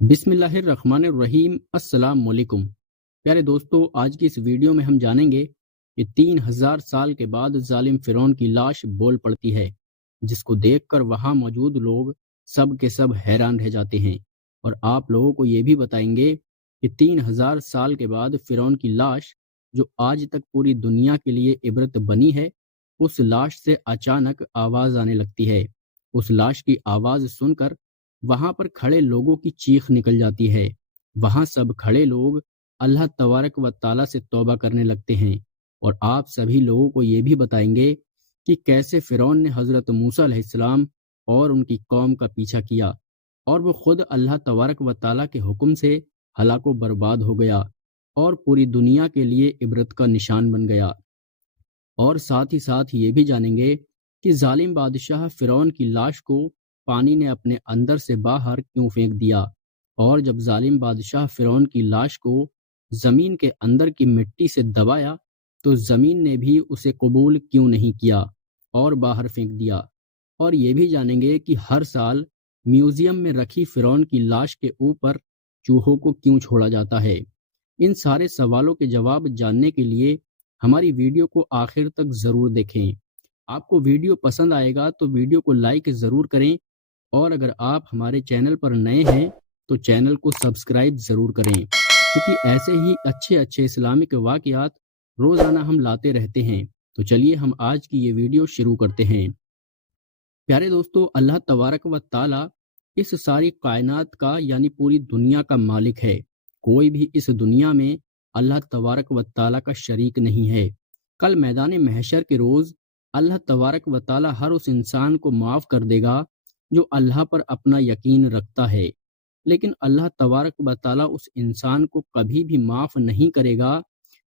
بسم اللہ الرحمن الرحیم۔ السلام علیکم پیارے دوستو، آج کی اس ویڈیو میں ہم جانیں گے کہ 3000 سال کے بعد ظالم فرعون کی لاش بول پڑتی ہے، جس کو دیکھ کر وہاں موجود لوگ سب کے سب حیران رہ جاتے ہیں، اور آپ لوگوں کو یہ بھی بتائیں گے کہ 3000 سال کے بعد فرعون کی لاش جو آج تک پوری دنیا کے لیے عبرت بنی ہے، اس لاش سے اچانک آواز آنے لگتی ہے۔ اس لاش کی آواز سن کر وہاں پر کھڑے لوگوں کی چیخ نکل جاتی ہے۔ وہاں سب کھڑے لوگ اللہ تبارک و تعالیٰ سے توبہ کرنے لگتے ہیں، اور آپ سبھی لوگوں کو یہ بھی بتائیں گے کہ کیسے فرعون نے حضرت موسیٰ علیہ السلام اور ان کی قوم کا پیچھا کیا، اور وہ خود اللہ تبارک و تعالیٰ کے حکم سے ہلاک و برباد ہو گیا اور پوری دنیا کے لیے عبرت کا نشان بن گیا۔ اور ساتھ ہی ساتھ یہ بھی جانیں گے کہ ظالم بادشاہ فرعون کی لاش کو پانی نے اپنے اندر سے باہر کیوں پھینک دیا، اور جب ظالم بادشاہ فرعون کی لاش کو زمین کے اندر کی مٹی سے دبایا تو زمین نے بھی اسے قبول کیوں نہیں کیا اور باہر پھینک دیا۔ اور یہ بھی جانیں گے کہ ہر سال میوزیم میں رکھی فرعون کی لاش کے اوپر چوہوں کو کیوں چھوڑا جاتا ہے۔ ان سارے سوالوں کے جواب جاننے کے لیے ہماری ویڈیو کو آخر تک ضرور دیکھیں۔ آپ کو ویڈیو پسند آئے گا تو ویڈیو کو لائک ضرور کریں، اور اگر آپ ہمارے چینل پر نئے ہیں تو چینل کو سبسکرائب ضرور کریں، کیونکہ ایسے ہی اچھے اسلامک واقعات روزانہ ہم لاتے رہتے ہیں۔ تو چلیے ہم آج کی یہ ویڈیو شروع کرتے ہیں۔ پیارے دوستو، اللہ تبارک و تعالیٰ اس ساری کائنات کا یعنی پوری دنیا کا مالک ہے۔ کوئی بھی اس دنیا میں اللہ تبارک و تعالیٰ کا شریک نہیں ہے۔ کل میدان محشر کے روز اللہ تبارک و تعالیٰ ہر اس انسان کو معاف کر دے گا جو اللہ پر اپنا یقین رکھتا ہے، لیکن اللہ تبارک و تعالیٰ اس انسان کو کبھی بھی معاف نہیں کرے گا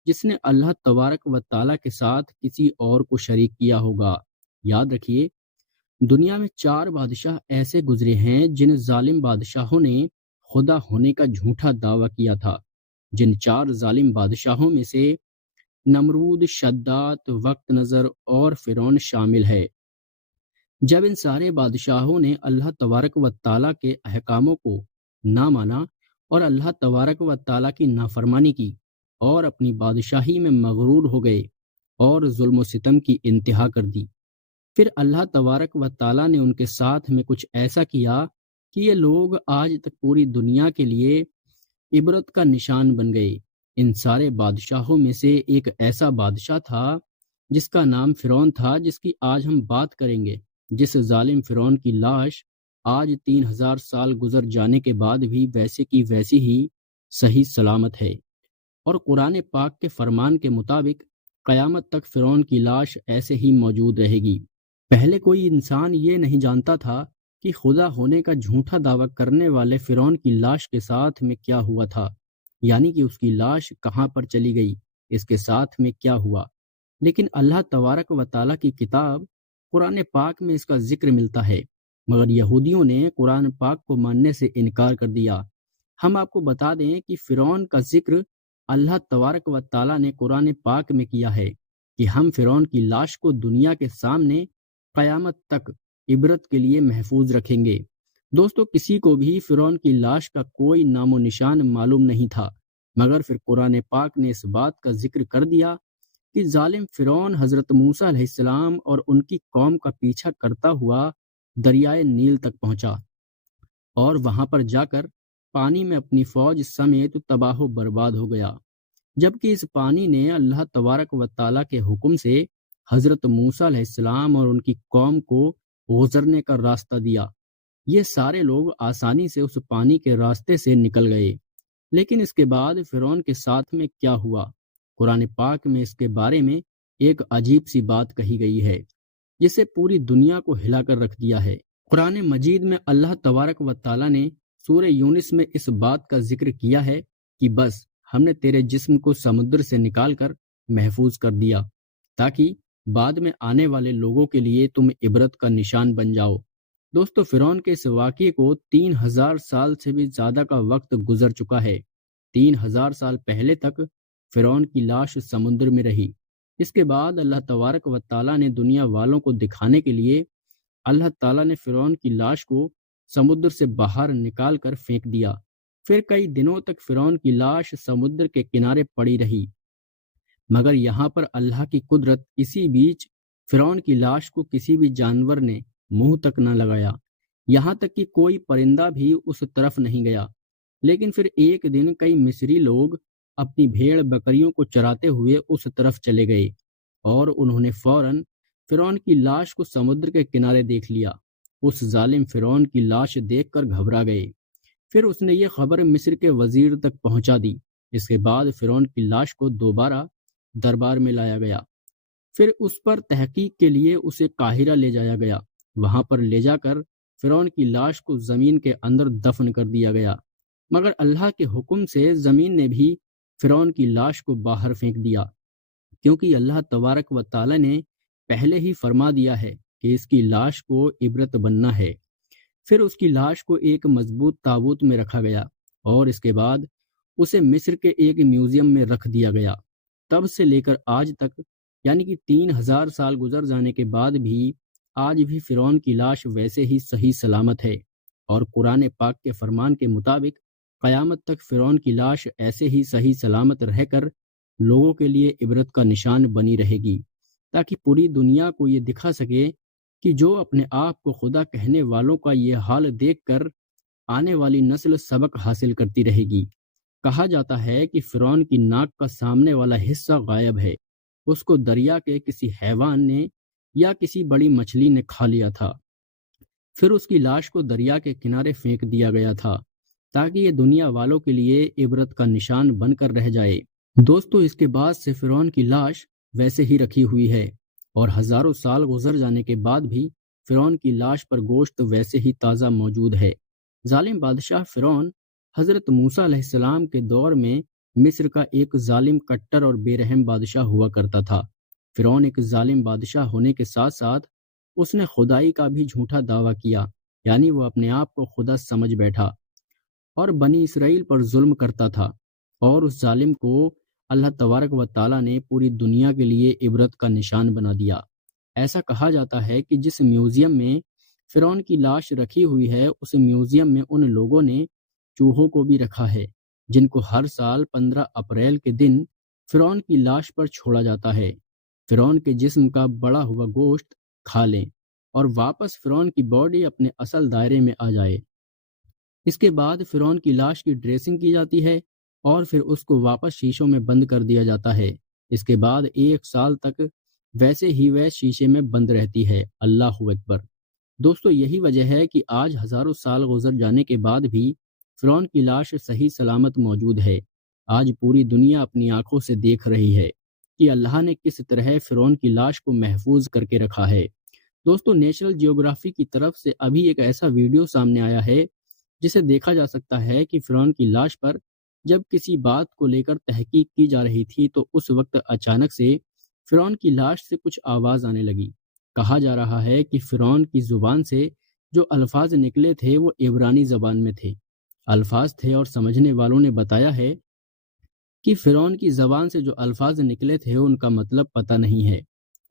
جس نے اللہ تبارک و تعالیٰ کے ساتھ کسی اور کو شریک کیا ہوگا۔ یاد رکھیے، دنیا میں 4 بادشاہ ایسے گزرے ہیں جن ظالم بادشاہوں نے خدا ہونے کا جھوٹا دعویٰ کیا تھا۔ جن 4 ظالم بادشاہوں میں سے نمرود، شداد، وقت نظر اور فرعون شامل ہے۔ جب ان سارے بادشاہوں نے اللہ تبارک و تعالیٰ کے احکاموں کو نہ مانا اور اللہ تبارک و تعالیٰ کی نافرمانی کی اور اپنی بادشاہی میں مغرور ہو گئے اور ظلم و ستم کی انتہا کر دی، پھر اللہ تبارک و تعالیٰ نے ان کے ساتھ میں کچھ ایسا کیا کہ یہ لوگ آج تک پوری دنیا کے لیے عبرت کا نشان بن گئے۔ ان سارے بادشاہوں میں سے ایک ایسا بادشاہ تھا جس کا نام فرعون تھا، جس کی آج ہم بات کریں گے۔ جس ظالم فرعون کی لاش آج 3000 سال گزر جانے کے بعد بھی ویسے کی ویسی ہی صحیح سلامت ہے، اور قرآن پاک کے فرمان کے مطابق قیامت تک فرعون کی لاش ایسے ہی موجود رہے گی۔ پہلے کوئی انسان یہ نہیں جانتا تھا کہ خدا ہونے کا جھوٹا دعویٰ کرنے والے فرعون کی لاش کے ساتھ میں کیا ہوا تھا، یعنی کہ اس کی لاش کہاں پر چلی گئی، اس کے ساتھ میں کیا ہوا۔ لیکن اللہ تبارک و تعالیٰ کی کتاب قرآن پاک میں اس کا ذکر ملتا ہے، مگر یہودیوں نے قرآن پاک کو ماننے سے انکار کر دیا۔ ہم آپ کو بتا دیں کہ فرعون کا ذکر اللہ تبارک و تعالیٰ نے قرآن پاک میں کیا ہے کہ ہم فرعون کی لاش کو دنیا کے سامنے قیامت تک عبرت کے لیے محفوظ رکھیں گے۔ دوستو، کسی کو بھی فرعون کی لاش کا کوئی نام و نشان معلوم نہیں تھا، مگر پھر قرآن پاک نے اس بات کا ذکر کر دیا کہ ظالم فرعون حضرت موسیٰ علیہ السلام اور ان کی قوم کا پیچھا کرتا ہوا دریائے نیل تک پہنچا، اور وہاں پر جا کر پانی میں اپنی فوج سمیت تباہ و برباد ہو گیا، جبکہ اس پانی نے اللہ تبارک و تعالیٰ کے حکم سے حضرت موسیٰ علیہ السلام اور ان کی قوم کو گزرنے کا راستہ دیا۔ یہ سارے لوگ آسانی سے اس پانی کے راستے سے نکل گئے، لیکن اس کے بعد فرعون کے ساتھ میں کیا ہوا؟ قرآن پاک میں اس کے بارے میں ایک عجیب سی بات کہی گئی ہے جسے پوری دنیا کو ہلا کر رکھ دیا ہے۔ قرآن مجید میں اللہ تبارک و تعالیٰ نے سورہ یونس میں اس بات کا ذکر کیا ہے کہ بس ہم نے تیرے جسم کو سمندر سے نکال کر محفوظ کر دیا تاکہ بعد میں آنے والے لوگوں کے لیے تم عبرت کا نشان بن جاؤ۔ دوستو، فرعون کے اس واقعے کو 3000 سال سے بھی زیادہ کا وقت گزر چکا ہے۔ 3000 سال پہلے تک فرعون کی لاش سمندر میں رہی۔ اس کے بعد اللہ تبارک و تعالیٰ نے دنیا والوں کو دکھانے کے لیے اللہ تعالیٰ نے فرعون کی لاش کو سمندر سے باہر نکال کر پھینک دیا، پھر کئی دنوں تک فرعون کی لاش سمندر کے کنارے پڑی رہی، مگر یہاں پر اللہ کی قدرت، اسی بیچ فرعون کی لاش کو کسی بھی جانور نے منہ تک نہ لگایا، یہاں تک کہ کوئی پرندہ بھی اس طرف نہیں گیا۔ لیکن پھر ایک دن کئی مصری لوگ اپنی بھیڑ بکریوں کو چراتے ہوئے اس طرف چلے گئے، اور انہوں نے فوراً فرعون کی لاش کو سمندر کے کنارے دیکھ لیا۔ اس ظالم فرعون کی لاش دیکھ کر گھبرا گئے۔ پھر اس نے یہ خبر مصر کے وزیر تک پہنچا دی۔ اس کے بعد فرعون کی لاش کو دوبارہ دربار میں لایا گیا۔ پھر اس پر تحقیق کے لیے اسے قاہرہ لے جایا گیا۔ وہاں پر لے جا کر فرعون کی لاش کو زمین کے اندر دفن کر دیا گیا، مگر اللہ کے حکم سے زمین نے بھی فرعون کی لاش کو باہر پھینک دیا، کیونکہ اللہ تبارک و تعالی نے پہلے ہی فرما دیا ہے کہ اس کی لاش کو عبرت بننا ہے۔ پھر اس کی لاش کو ایک مضبوط تابوت میں رکھا گیا، اور اس کے بعد اسے مصر کے ایک میوزیم میں رکھ دیا گیا۔ تب سے لے کر آج تک، یعنی کہ 3000 سال گزر جانے کے بعد بھی آج بھی فرعون کی لاش ویسے ہی صحیح سلامت ہے، اور قرآن پاک کے فرمان کے مطابق قیامت تک فرعون کی لاش ایسے ہی صحیح سلامت رہ کر لوگوں کے لیے عبرت کا نشان بنی رہے گی، تاکہ پوری دنیا کو یہ دکھا سکے کہ جو اپنے آپ کو خدا کہنے والوں کا یہ حال دیکھ کر آنے والی نسل سبق حاصل کرتی رہے گی۔ کہا جاتا ہے کہ فرعون کی ناک کا سامنے والا حصہ غائب ہے، اس کو دریا کے کسی حیوان نے یا کسی بڑی مچھلی نے کھا لیا تھا۔ پھر اس کی لاش کو دریا کے کنارے پھینک دیا گیا تھا، تاکہ یہ دنیا والوں کے لیے عبرت کا نشان بن کر رہ جائے۔ دوستو، اس کے بعد سے فرعون کی لاش ویسے ہی رکھی ہوئی ہے، اور ہزاروں سال گزر جانے کے بعد بھی فرعون کی لاش پر گوشت ویسے ہی تازہ موجود ہے۔ ظالم بادشاہ فرعون حضرت موسیٰ علیہ السلام کے دور میں مصر کا ایک ظالم، کٹر اور بے رحم بادشاہ ہوا کرتا تھا۔ فرعون ایک ظالم بادشاہ ہونے کے ساتھ ساتھ اس نے خدائی کا بھی جھوٹا دعویٰ کیا، یعنی وہ اپنے آپ کو خدا سمجھ بیٹھا اور بنی اسرائیل پر ظلم کرتا تھا، اور اس ظالم کو اللہ تبارک و تعالیٰ نے پوری دنیا کے لیے عبرت کا نشان بنا دیا۔ ایسا کہا جاتا ہے کہ جس میوزیم میں فرعون کی لاش رکھی ہوئی ہے، اس میوزیم میں ان لوگوں نے چوہوں کو بھی رکھا ہے جن کو ہر سال 15 اپریل کے دن فرعون کی لاش پر چھوڑا جاتا ہے۔ فرعون کے جسم کا بڑا ہوا گوشت کھا لیں اور واپس فرعون کی باڈی اپنے اصل دائرے میں آ جائے۔ اس کے بعد فرعون کی لاش کی ڈریسنگ کی جاتی ہے، اور پھر اس کو واپس شیشوں میں بند کر دیا جاتا ہے۔ اس کے بعد 1 سال تک ویسے ہی وہ شیشے میں بند رہتی ہے۔ اللہ اکبر۔ دوستو، یہی وجہ ہے کہ آج ہزاروں سال گزر جانے کے بعد بھی فرعون کی لاش صحیح سلامت موجود ہے۔ آج پوری دنیا اپنی آنکھوں سے دیکھ رہی ہے کہ اللہ نے کس طرح فرعون کی لاش کو محفوظ کر کے رکھا ہے۔ دوستو، نیشنل جیوگرافی کی طرف سے ابھی ایک ایسا ویڈیو سامنے آیا ہے جسے دیکھا جا سکتا ہے کہ فرعون کی لاش پر جب کسی بات کو لے کر تحقیق کی جا رہی تھی تو اس وقت اچانک سے فرعون کی لاش سے کچھ آواز آنے لگی۔ کہا جا رہا ہے کہ فرعون کی زبان سے جو الفاظ نکلے تھے وہ عبرانی زبان میں تھے الفاظ تھے، اور سمجھنے والوں نے بتایا ہے کہ فرعون کی زبان سے جو الفاظ نکلے تھے ان کا مطلب پتہ نہیں ہے۔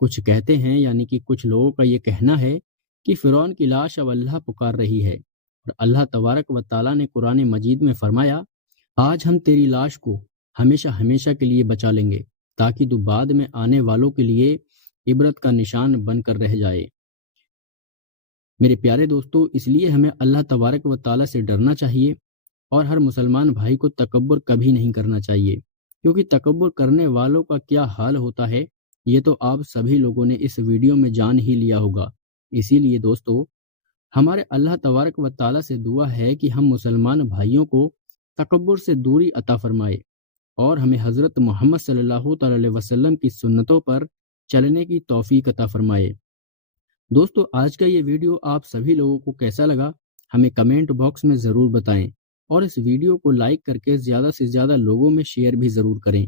کچھ کہتے ہیں، یعنی کہ کچھ لوگوں کا یہ کہنا ہے کہ فرعون کی لاش اب اللہ پکار رہی ہے، اور اللہ تبارک و تعالیٰ نے قرآن مجید میں فرمایا، آج ہم تیری لاش کو ہمیشہ ہمیشہ کے لیے بچا لیں گے، تاکہ تو بعد میں آنے والوں کے لیے عبرت کا نشان بن کر رہ جائے۔ میرے پیارے دوستو، اس لیے ہمیں اللہ تبارک و تعالیٰ سے ڈرنا چاہیے، اور ہر مسلمان بھائی کو تکبر کبھی نہیں کرنا چاہیے، کیونکہ تکبر کرنے والوں کا کیا حال ہوتا ہے یہ تو آپ سبھی لوگوں نے اس ویڈیو میں جان ہی لیا ہوگا۔ اسی لیے دوستو، ہمارے اللہ تبارک و تعالیٰ سے دعا ہے کہ ہم مسلمان بھائیوں کو تکبر سے دوری عطا فرمائے، اور ہمیں حضرت محمد صلی اللہ تعالی علیہ وسلم کی سنتوں پر چلنے کی توفیق عطا فرمائے۔ دوستو، آج کا یہ ویڈیو آپ سبھی لوگوں کو کیسا لگا ہمیں کمنٹ باکس میں ضرور بتائیں، اور اس ویڈیو کو لائک کر کے زیادہ سے زیادہ لوگوں میں شیئر بھی ضرور کریں۔